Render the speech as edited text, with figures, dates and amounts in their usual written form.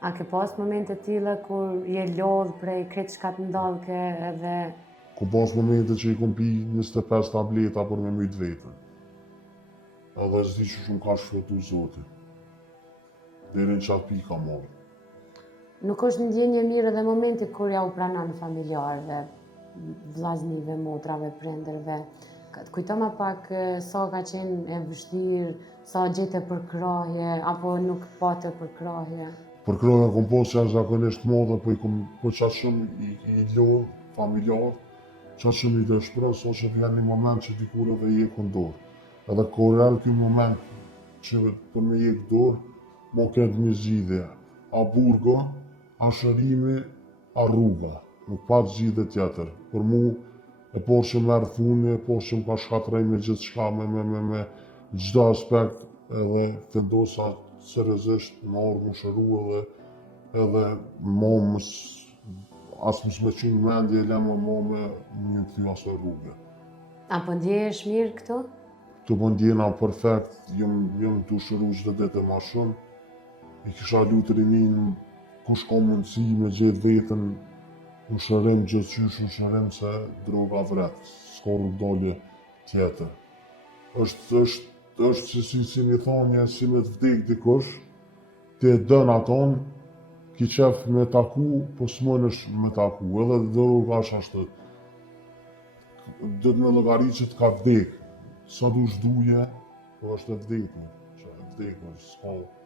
A ke pas momente tilla kur je lodh prej krejt çka të ndodhke edhe... Ku pas momente që i kom pi 25 tableta për me myt vetën. Edhe s'di që shumë ka shfëtu Zoti. Deri në qatë pi ka marrë. Nuk është ndjenje mirë edhe momenti kur ja u pranon familjarëve, vllaznive, motrave, prindërve. Të kujtoma pak sa ka qenë e vështirë, sa gjete përkrahje, apo nuk pate përkrahje? Përkrahja kom pas që zakonisht madhe, po qatë shumë i lodh familjarë, qatë shumë i dëshpëron, sa që vjen një moment që dikur edhe i jekun dorë. Edhe kur erë ky moment që për me jek dorë, mo këtë një zgjidhje. A burgo, a shërimi, a rruga. Nuk pa zgjidhje tjetër. Për mu, e por që merë funi, e por që më ka shkatrej me gjithë shka, me gjdo aspekt, edhe të ndosa seriozisht më orë më shëru edhe mo as më me qunë mendje, le më me një të thyu asë rrugë. Apo ndjehesh mirë këtu? Këtu po ndjena perfekt, jëm të shëru çdo ditë ma shumë. I kisha lutë rimin, kush ka mundësi me gjithë vetën, në shërim gjithqysh, në shërim se droga vret, s'ka rrugdalje tjetër. është si mi thonje, si me të vdek dikush, ti e dën aton, ki qef me taku, po s'mënesh me taku, edhe droga është ashtu. Dhëtë me llogarit që t'ka vdek, sa dush duje, po është e vdekur, s'ka